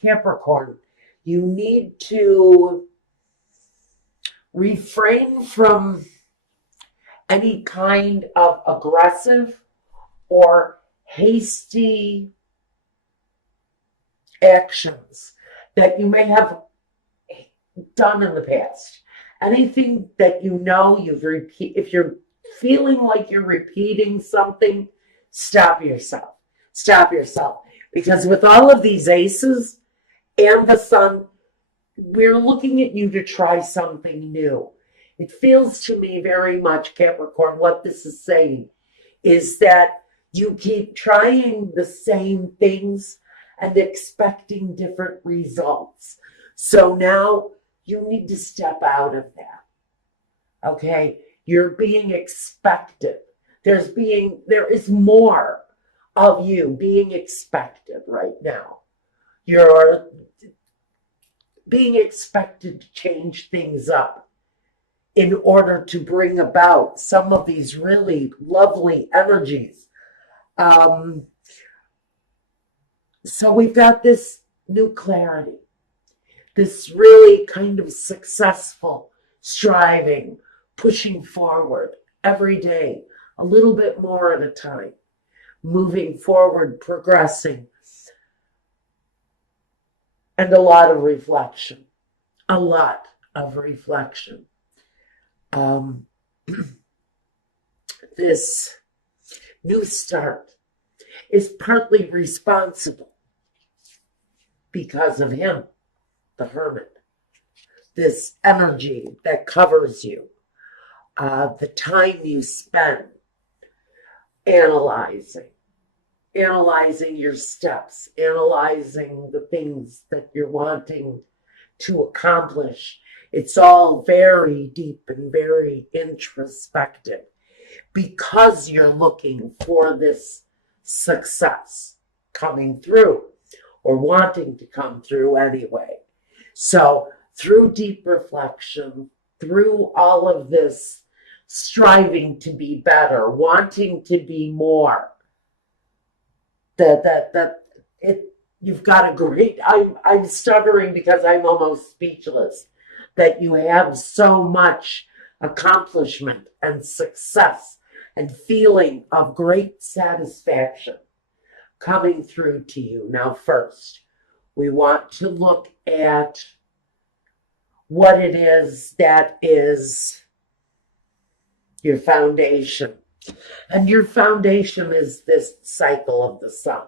Capricorn, you need to refrain from any kind of aggressive or hasty actions that you may have done in the past. Anything that you know if you're feeling like you're repeating something, stop yourself. Stop yourself. Because with all of these aces and the sun, we're looking at you to try something new. It feels to me very much, Capricorn, what this is saying is that you keep trying the same things and expecting different results. So now you need to step out of that. Okay? You're being expected. There is more of you being expected right now. You're being expected to change things up in order to bring about some of these really lovely energies. So we've got this new clarity, this really kind of successful striving, pushing forward every day, a little bit more at a time, moving forward, progressing, and a lot of reflection, a lot of reflection. This new start is partly responsible because of him, the Hermit, this energy that covers you, the time you spend analyzing your steps, analyzing the things that you're wanting to accomplish. It's all very deep and very introspective because you're looking for this success coming through or wanting to come through anyway. So through deep reflection, through all of this striving to be better, wanting to be more, you've got a great, I'm stuttering because I'm almost speechless, that you have so much accomplishment and success and feeling of great satisfaction coming through to you. Now, first, we want to look at what it is that is your foundation. And your foundation is this cycle of the sun.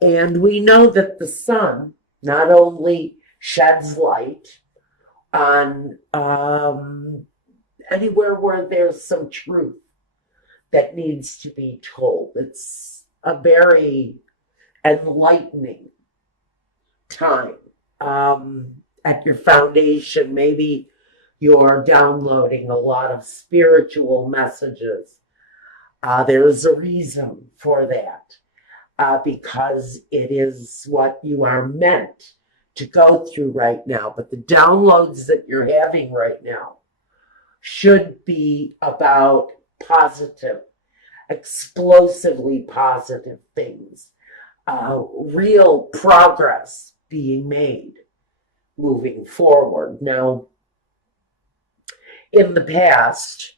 And we know that the sun not only sheds light on anywhere where there's some truth that needs to be told. It's a very enlightening time at your foundation. Maybe you're downloading a lot of spiritual messages. There's a reason for that, because it is what you are meant to go through right now. But the downloads that you're having right now should be about positive, explosively positive things, real progress being made moving forward. Now, in the past,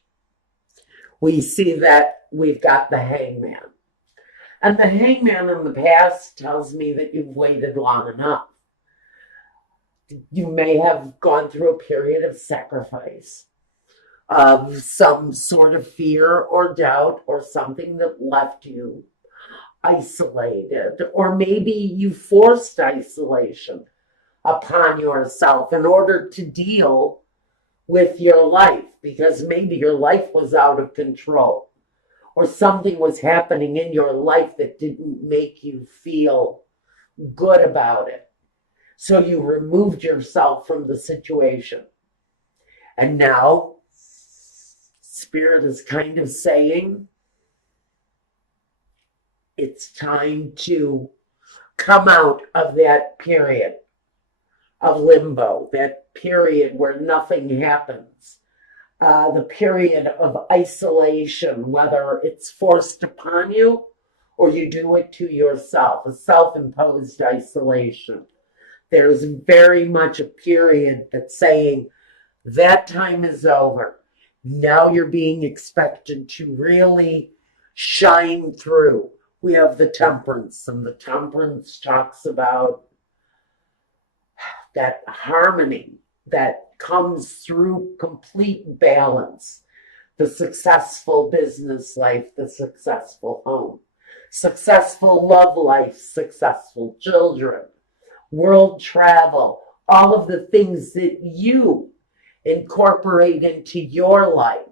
we see that we've got the Hangman. And the Hangman in the past tells me that you've waited long enough. You may have gone through a period of sacrifice, of some sort of fear or doubt or something that left you isolated. Or maybe you forced isolation upon yourself in order to deal with your life, because maybe your life was out of control or something was happening in your life that didn't make you feel good about it. So you removed yourself from the situation. And now, Spirit is kind of saying, it's time to come out of that period of limbo, that period where nothing happens, the period of isolation, whether it's forced upon you or you do it to yourself, a self-imposed isolation. There's very much a period that's saying that time is over. Now you're being expected to really shine through. We have the temperance, and the temperance talks about that harmony that comes through complete balance. The successful business life, the successful home, successful love life, successful children, world travel, all of the things that you incorporate into your life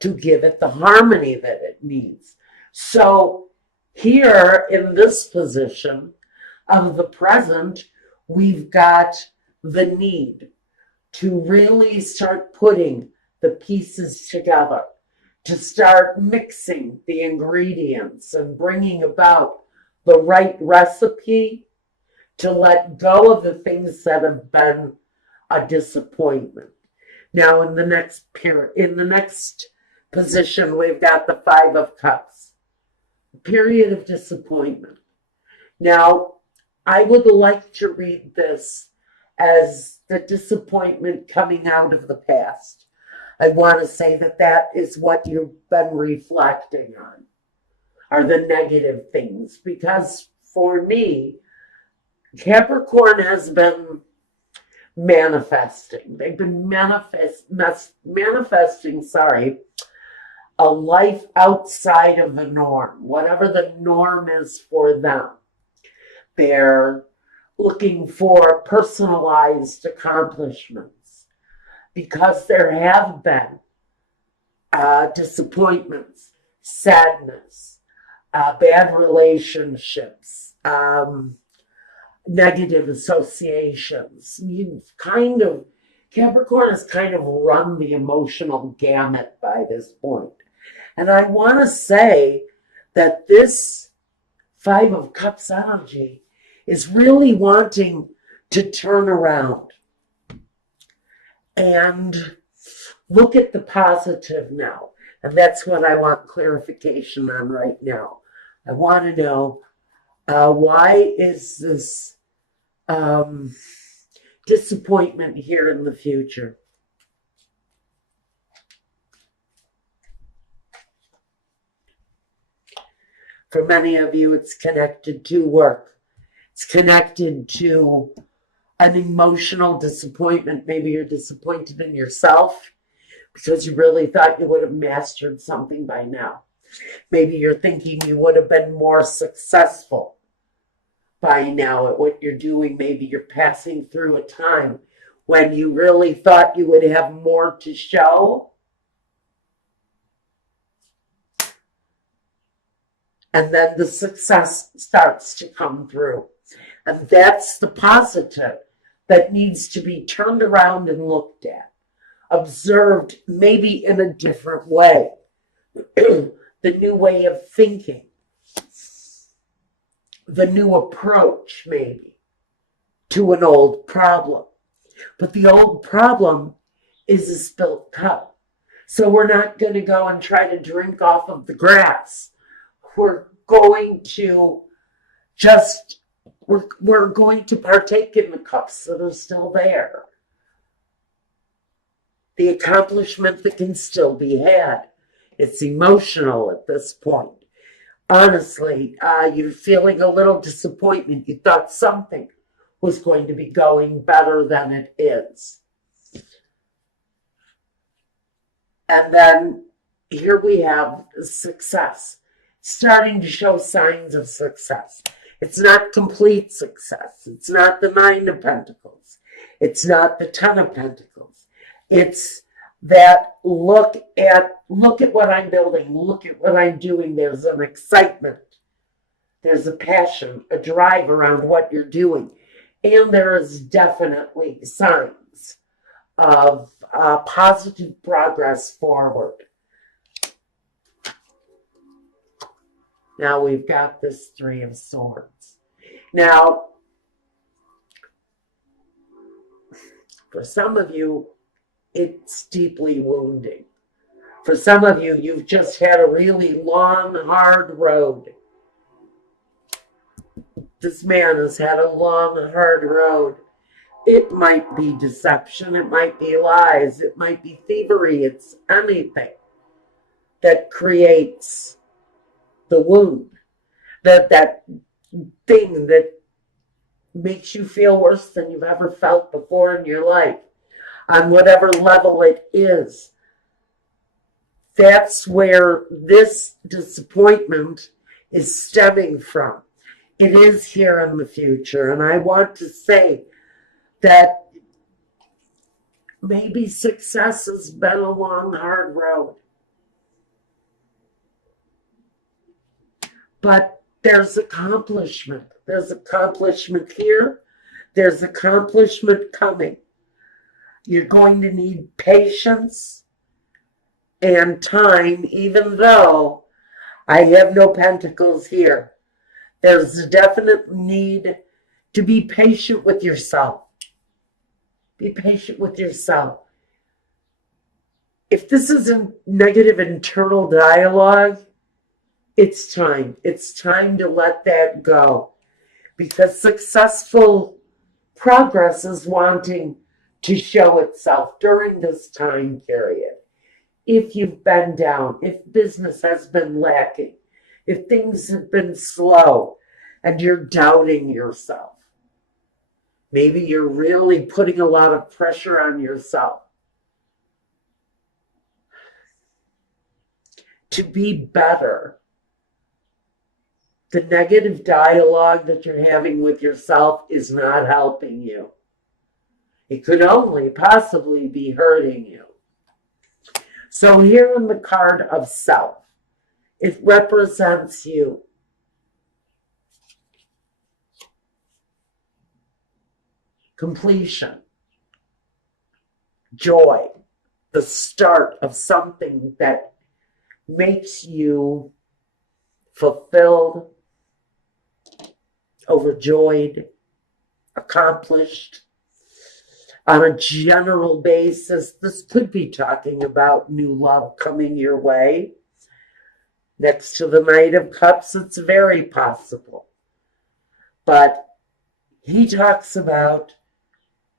to give it the harmony that it needs. So here in this position of the present, we've got the need to really start putting the pieces together, to start mixing the ingredients and bringing about the right recipe, to let go of the things that have been a disappointment. Now in the next position, we've got the Five of Cups, period of disappointment. Now, I would like to read this as the disappointment coming out of the past. I want to say that that is what you've been reflecting on, are the negative things. Because for me, Capricorn has been manifesting. They've been manifesting, a life outside of the norm, whatever the norm is for them. They're looking for personalized accomplishments because there have been disappointments, sadness, bad relationships, negative associations. Capricorn has kind of run the emotional gamut by this point. And I want to say that this Five of Cups energy is really wanting to turn around and look at the positive now. And that's what I want clarification on right now. I want to know why is this disappointment here in the future? For many of you, it's connected to work. It's connected to an emotional disappointment. Maybe you're disappointed in yourself because you really thought you would have mastered something by now. Maybe you're thinking you would have been more successful by now at what you're doing. Maybe you're passing through a time when you really thought you would have more to show. And then the success starts to come through. And that's the positive that needs to be turned around and looked at, observed maybe in a different way. The new way of thinking, the new approach maybe to an old problem. But the old problem is a spilt cup. So we're not going to go and try to drink off of the grass. We're going to we're going to partake in the cups that are still there. The accomplishment that can still be had. It's emotional at this point. Honestly, you're feeling a little disappointment. You thought something was going to be going better than it is. And then here we have success, starting to show signs of success. It's not complete success. It's not the Nine of Pentacles. It's not the Ten of Pentacles. It's that look at what I'm building, look at what I'm doing. There's an excitement. There's a passion, a drive around what you're doing. And there is definitely signs of positive progress forward. Now we've got this Three of Swords. Now, for some of you, it's deeply wounding. For some of you, you've just had a really long, hard road. This man has had a long, hard road. It might be deception, it might be lies, it might be thievery, it's anything that creates the wound, that thing that makes you feel worse than you've ever felt before in your life, on whatever level it is. That's where this disappointment is stemming from. It is here in the future, and I want to say that maybe success has been a long, hard road. But there's accomplishment. There's accomplishment here. There's accomplishment coming. You're going to need patience and time, even though I have no pentacles here. There's a definite need to be patient with yourself. Be patient with yourself. If this is a negative internal dialogue, it's time. It's time to let that go. Because successful progress is wanting to show itself during this time period. If you've been down, if business has been lacking, if things have been slow and you're doubting yourself, maybe you're really putting a lot of pressure on yourself to be better. The negative dialogue that you're having with yourself is not helping you. It could only possibly be hurting you. So here in the card of self, it represents you. Completion, joy, the start of something that makes you fulfilled, overjoyed, accomplished. On a general basis, this could be talking about new love coming your way. Next to the Knight of Cups, it's very possible. But he talks about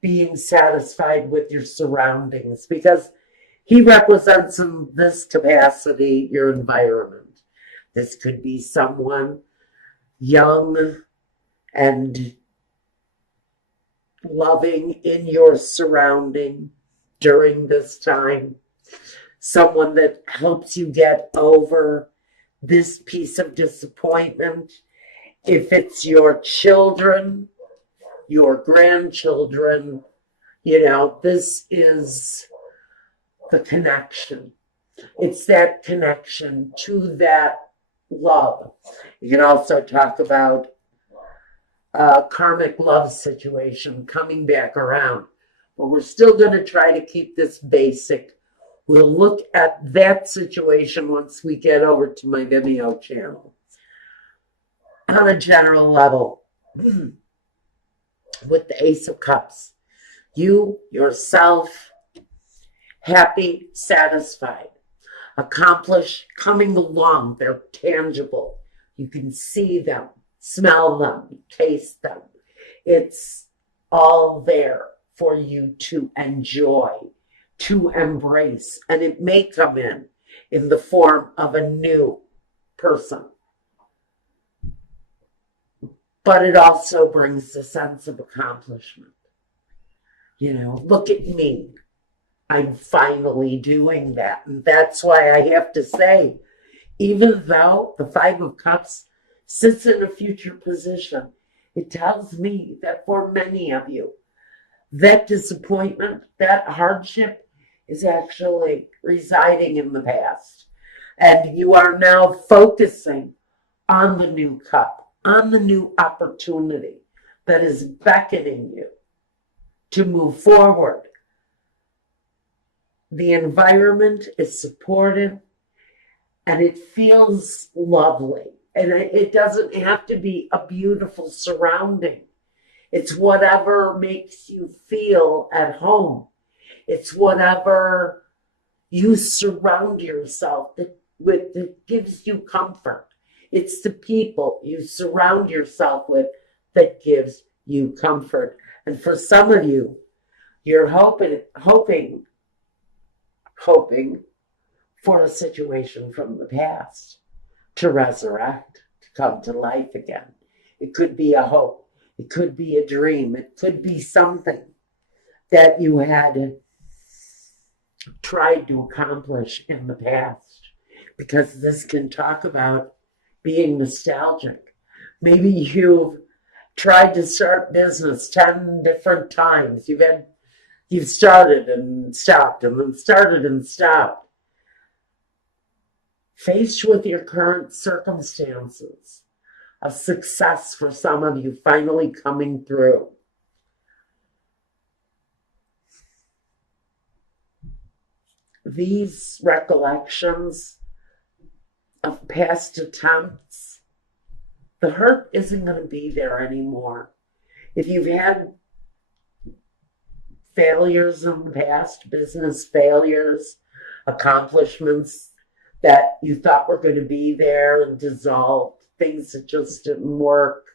being satisfied with your surroundings because he represents in this capacity your environment. This could be someone young and loving in your surrounding during this time. Someone that helps you get over this piece of disappointment. If it's your children, your grandchildren, this is the connection. It's that connection to that love. You can also talk about a karmic love situation coming back around. But we're still going to try to keep this basic. We'll look at that situation once we get over to my Vimeo channel. On a general level, with the Ace of Cups, you, yourself, happy, satisfied, accomplished, coming along. They're tangible. You can see them, smell them, taste them. It's all there for you to enjoy, to embrace. And it may come in the form of a new person. But it also brings a sense of accomplishment. Look at me. I'm finally doing that. And that's why I have to say, even though the Five of Cups sits in a future position, it tells me that for many of you, that disappointment, that hardship is actually residing in the past. And you are now focusing on the new cup, on the new opportunity that is beckoning you to move forward. The environment is supportive and it feels lovely. And it doesn't have to be a beautiful surrounding. It's whatever makes you feel at home. It's whatever you surround yourself with that gives you comfort. It's the people you surround yourself with that gives you comfort. And for some of you, you're hoping for a situation from the past to resurrect, to come to life again. It could be a hope. It could be a dream. It could be something that you had tried to accomplish in the past, because this can talk about being nostalgic. Maybe you've tried to start business 10 different times. You've started and stopped and then started and stopped. Faced with your current circumstances of success for some of you finally coming through, these recollections of past attempts, the hurt isn't going to be there anymore. If you've had failures in the past, business failures, accomplishments that you thought were going to be there and dissolved, things that just didn't work,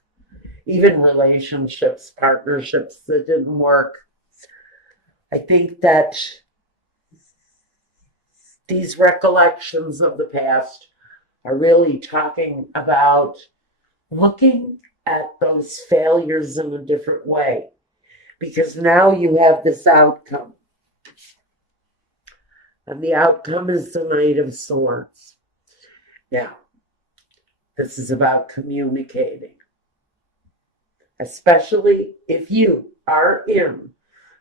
even relationships, partnerships that didn't work, I think that these recollections of the past are really talking about looking at those failures in a different way, because now you have this outcome. And the outcome is the Knight of Swords. Now, this is about communicating, especially if you are in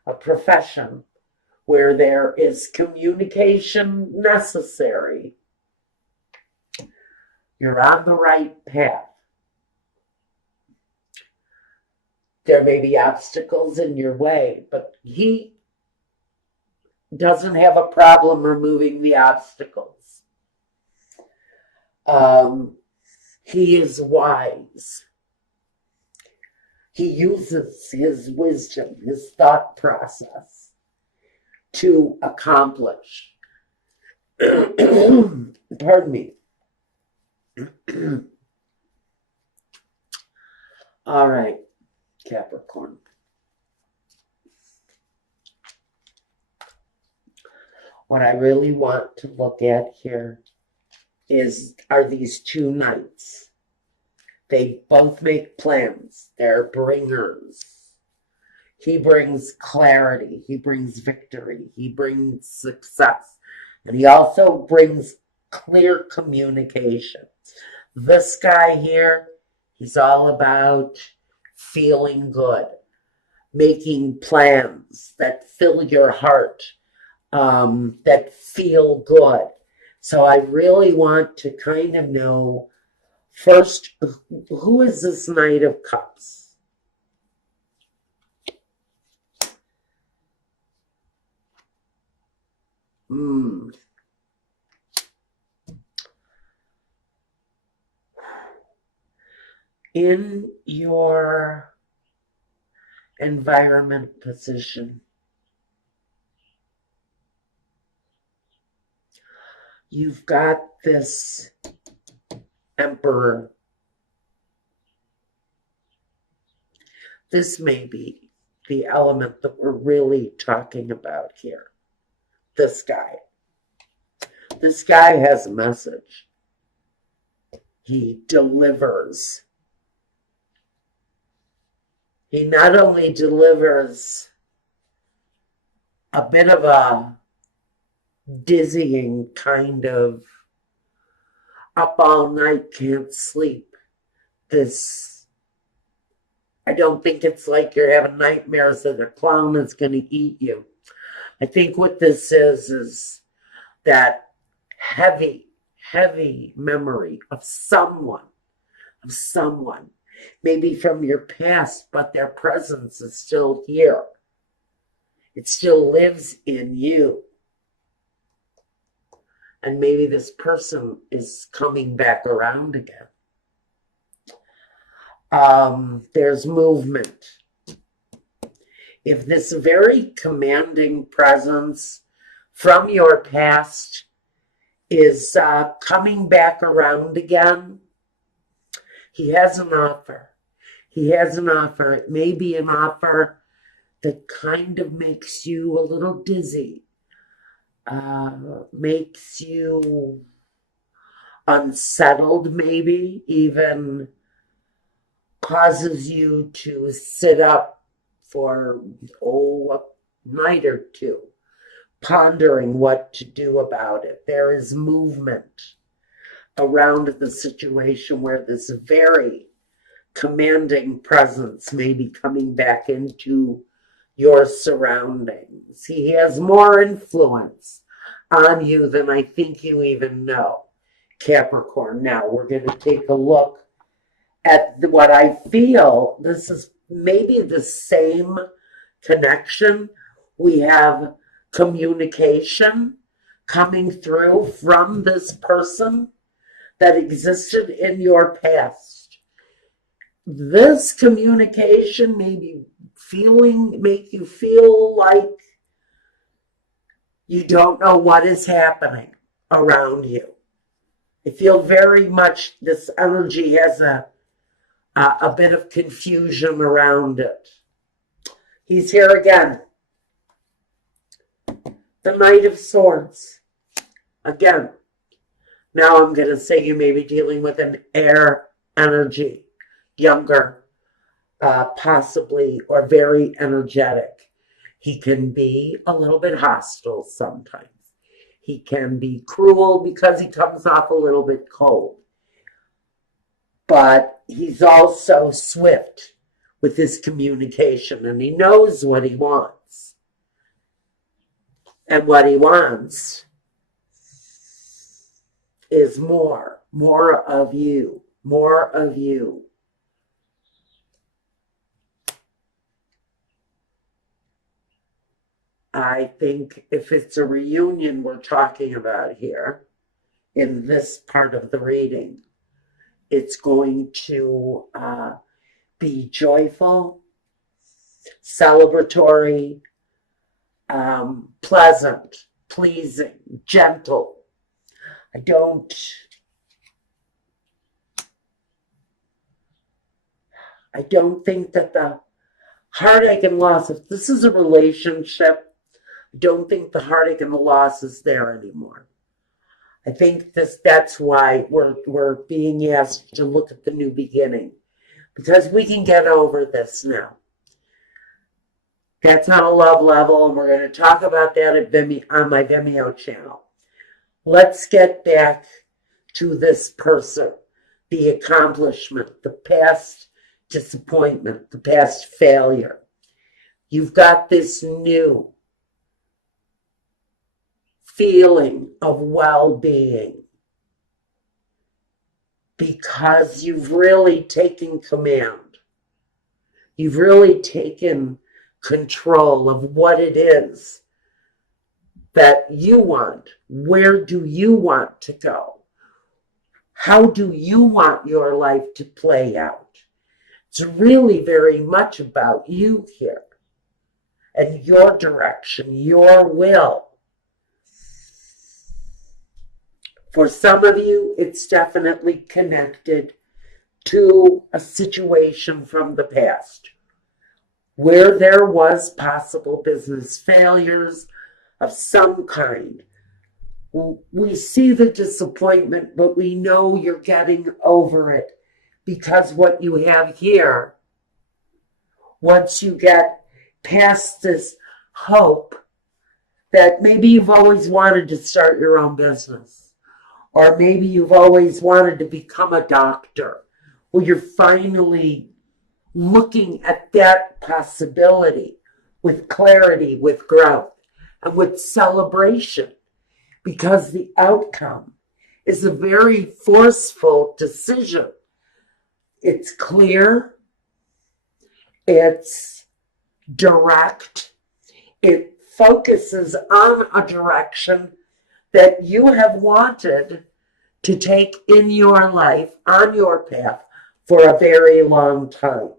a profession where there is communication necessary. You're on the right path. There may be obstacles in your way, but he doesn't have a problem removing the obstacles. He is wise. He uses his wisdom, his thought process to accomplish. Pardon me. All right, Capricorn. What I really want to look at here are these two knights. They both make plans. They're bringers. He brings clarity. He brings victory. He brings success. And he also brings clear communication. This guy here, he's all about feeling good, making plans that fill your heart, that feel good. So I really want to kind of know first, who is this Knight of Cups? In your environment position, you've got this Emperor. This may be the element that we're really talking about here. This guy. This guy has a message. He delivers. He not only delivers a bit of a dizzying kind of up all night, can't sleep. I don't think it's like you're having nightmares that a clown is going to eat you. I think what this is that heavy, heavy memory of someone, maybe from your past, but their presence is still here. It still lives in you. And maybe this person is coming back around again. There's movement. If this very commanding presence, from your past is coming back around again. He has an offer. He has an offer. It may be an offer that kind of makes you a little dizzy, makes you unsettled, maybe even causes you to sit up for, a night or two, pondering what to do about it. There is movement around the situation where this very commanding presence may be coming back into your surroundings. He has more influence on you than I think you even know, Capricorn. Now we're going to take a look at what I feel. This is maybe the same connection. We have communication coming through from this person that existed in your past. This communication maybe make you feel like you don't know what is happening around you. I feel very much this energy has a bit of confusion around it. He's here again. The Knight of Swords. Again. Now I'm going to say you may be dealing with an air energy. Younger, possibly, or very energetic. He can be a little bit hostile sometimes. He can be cruel because he comes off a little bit cold. But he's also swift with his communication, and he knows what he wants. And what he wants is more of you, more of you. I think if it's a reunion we're talking about here, in this part of the reading, it's going to be joyful, celebratory, pleasant, pleasing, gentle. I don't think that the heartache and loss, if this is a relationship, I don't think the heartache and the loss is there anymore. I think that's why we're being asked to look at the new beginning, because we can get over this now. That's on a love level, and we're going to talk about that on my Vimeo channel. Let's get back to this person, the accomplishment, the past disappointment, the past failure. You've got this new feeling of well-being because you've really taken command. You've really taken control of what it is that you want. Where do you want to go? How do you want your life to play out? It's really very much about you here and your direction, your will. For some of you, it's definitely connected to a situation from the past where there was possible business failures of some kind. We see the disappointment, but we know you're getting over it, because what you have here, once you get past this hope that maybe you've always wanted to start your own business, or maybe you've always wanted to become a doctor, well, you're finally looking at that possibility with clarity, with growth, and with celebration, because the outcome is a very forceful decision. It's clear, it's direct, it focuses on a direction that you have wanted to take in your life, on your path, for a very long time.